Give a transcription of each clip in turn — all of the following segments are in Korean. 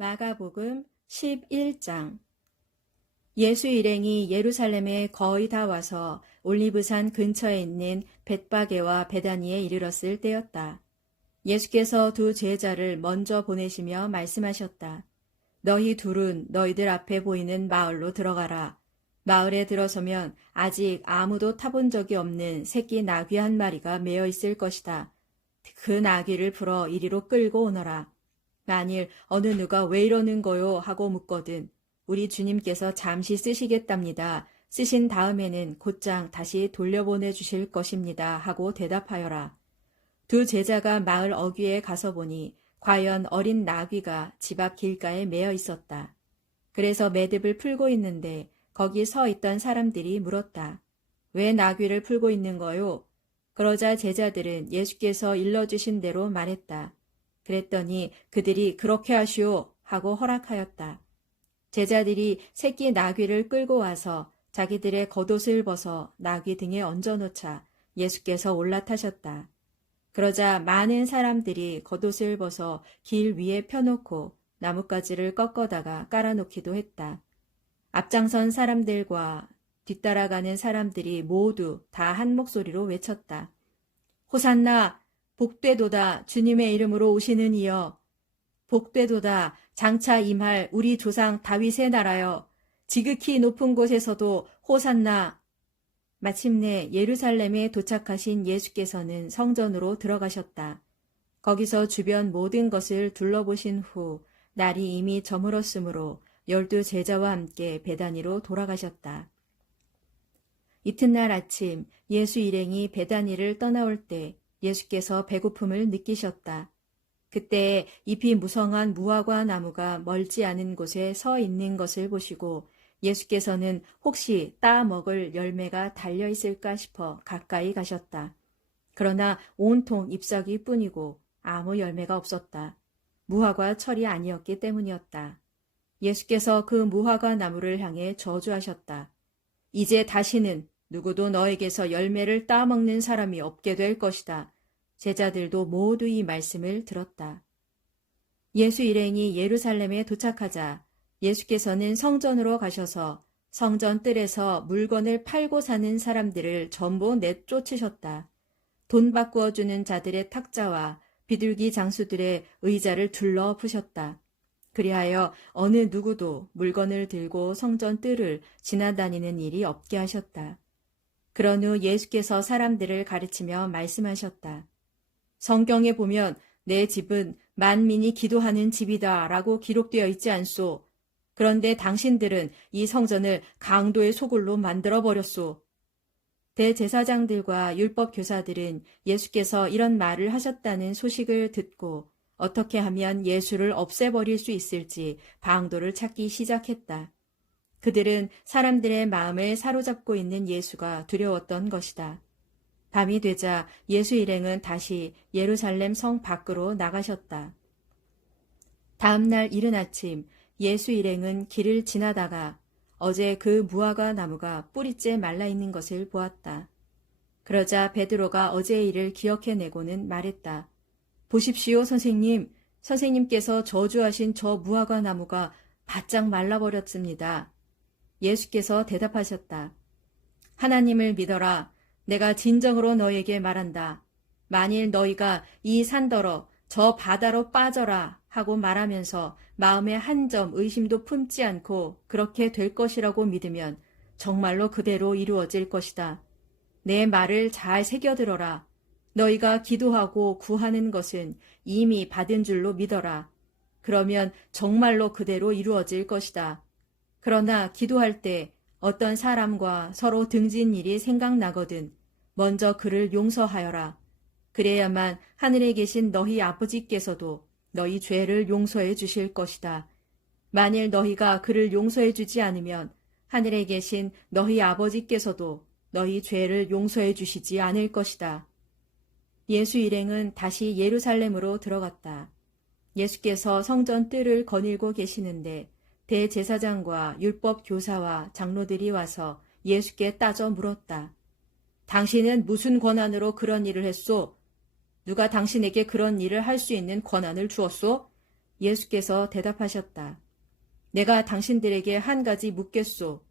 마가복음 11장. 예수 일행이 예루살렘에 거의 다 와서 올리브산 근처에 있는 벳바게와 베다니에 이르렀을 때였다. 예수께서 두 제자를 먼저 보내시며 말씀하셨다. 너희 둘은 너희들 앞에 보이는 마을로 들어가라. 마을에 들어서면 아직 아무도 타본 적이 없는 새끼 나귀 한 마리가 매어 있을 것이다. 그 나귀를 풀어 이리로 끌고 오너라. 만일 어느 누가 왜 이러는 거요 하고 묻거든 우리 주님께서 잠시 쓰시겠답니다. 쓰신 다음에는 곧장 다시 돌려보내 주실 것입니다 하고 대답하여라. 두 제자가 마을 어귀에 가서 보니 과연 어린 나귀가 집 앞 길가에 매어 있었다. 그래서 매듭을 풀고 있는데 거기 서 있던 사람들이 물었다. 왜 나귀를 풀고 있는 거요? 그러자 제자들은 예수께서 일러주신 대로 말했다. 그랬더니 그들이 그렇게 하시오 하고 허락하였다. 제자들이 새끼 나귀를 끌고 와서 자기들의 겉옷을 벗어 나귀 등에 얹어놓자 예수께서 올라타셨다. 그러자 많은 사람들이 겉옷을 벗어 길 위에 펴놓고 나뭇가지를 꺾어다가 깔아놓기도 했다. 앞장선 사람들과 뒤따라가는 사람들이 모두 다 한 목소리로 외쳤다. 호산나! 복되도다 주님의 이름으로 오시는 이여. 복되도다 장차 임할 우리 조상 다윗의 나라여. 지극히 높은 곳에서도 호산나. 마침내 예루살렘에 도착하신 예수께서는 성전으로 들어가셨다. 거기서 주변 모든 것을 둘러보신 후 날이 이미 저물었으므로 12 제자와 함께 베다니로 돌아가셨다. 이튿날 아침 예수 일행이 베다니를 떠나올 때 예수께서 배고픔을 느끼셨다. 그때 잎이 무성한 무화과 나무가 멀지 않은 곳에 서 있는 것을 보시고 예수께서는 혹시 따 먹을 열매가 달려 있을까 싶어 가까이 가셨다. 그러나 온통 잎사귀 뿐이고 아무 열매가 없었다. 무화과 철이 아니었기 때문이었다. 예수께서 그 무화과 나무를 향해 저주하셨다. 이제 다시는 누구도 너에게서 열매를 따먹는 사람이 없게 될 것이다. 제자들도 모두 이 말씀을 들었다. 예수 일행이 예루살렘에 도착하자 예수께서는 성전으로 가셔서 성전 뜰에서 물건을 팔고 사는 사람들을 전부 내쫓으셨다. 돈 바꾸어 주는 자들의 탁자와 비둘기 장수들의 의자를 둘러 부셨다. 그리하여 어느 누구도 물건을 들고 성전 뜰을 지나다니는 일이 없게 하셨다. 그런 후 예수께서 사람들을 가르치며 말씀하셨다. 성경에 보면 내 집은 만민이 기도하는 집이다 라고 기록되어 있지 않소. 그런데 당신들은 이 성전을 강도의 소굴로 만들어버렸소. 대제사장들과 율법 교사들은 예수께서 이런 말을 하셨다는 소식을 듣고 어떻게 하면 예수를 없애버릴 수 있을지 방도를 찾기 시작했다. 그들은 사람들의 마음을 사로잡고 있는 예수가 두려웠던 것이다. 밤이 되자 예수 일행은 다시 예루살렘 성 밖으로 나가셨다. 다음 날 이른 아침 예수 일행은 길을 지나다가 어제 그 무화과 나무가 뿌리째 말라있는 것을 보았다. 그러자 베드로가 어제의 일을 기억해내고는 말했다. 보십시오 선생님, 선생님께서 저주하신 저 무화과 나무가 바짝 말라버렸습니다. 예수께서 대답하셨다. 하나님을 믿어라. 내가 진정으로 너에게 말한다. 만일 너희가 이 산더러 저 바다로 빠져라 하고 말하면서 마음에 한 점 의심도 품지 않고 그렇게 될 것이라고 믿으면 정말로 그대로 이루어질 것이다. 내 말을 잘 새겨들어라. 너희가 기도하고 구하는 것은 이미 받은 줄로 믿어라. 그러면 정말로 그대로 이루어질 것이다. 그러나 기도할 때 어떤 사람과 서로 등진 일이 생각나거든 먼저 그를 용서하여라. 그래야만 하늘에 계신 너희 아버지께서도 너희 죄를 용서해 주실 것이다. 만일 너희가 그를 용서해 주지 않으면 하늘에 계신 너희 아버지께서도 너희 죄를 용서해 주시지 않을 것이다. 예수 일행은 다시 예루살렘으로 들어갔다. 예수께서 성전 뜰을 거닐고 계시는데 대제사장과 율법 교사와 장로들이 와서 예수께 따져 물었다. 당신은 무슨 권한으로 그런 일을 했소? 누가 당신에게 그런 일을 할 수 있는 권한을 주었소? 예수께서 대답하셨다. 내가 당신들에게 한 가지 묻겠소.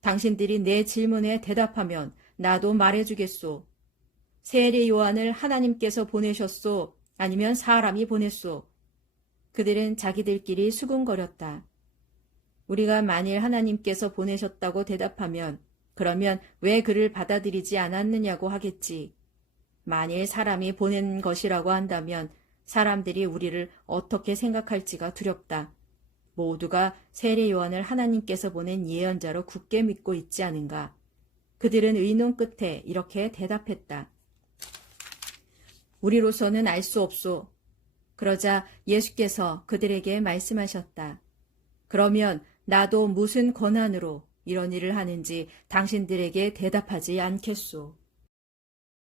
당신들이 내 질문에 대답하면 나도 말해주겠소. 세례 요한을 하나님께서 보내셨소? 아니면 사람이 보냈소? 그들은 자기들끼리 수군거렸다. 우리가 만일 하나님께서 보내셨다고 대답하면 그러면 왜 그를 받아들이지 않았느냐고 하겠지. 만일 사람이 보낸 것이라고 한다면 사람들이 우리를 어떻게 생각할지가 두렵다. 모두가 세례 요한을 하나님께서 보낸 예언자로 굳게 믿고 있지 않은가. 그들은 의논 끝에 이렇게 대답했다. 우리로서는 알 수 없소. 그러자 예수께서 그들에게 말씀하셨다. 그러면 나도 무슨 권한으로 이런 일을 하는지 당신들에게 대답하지 않겠소.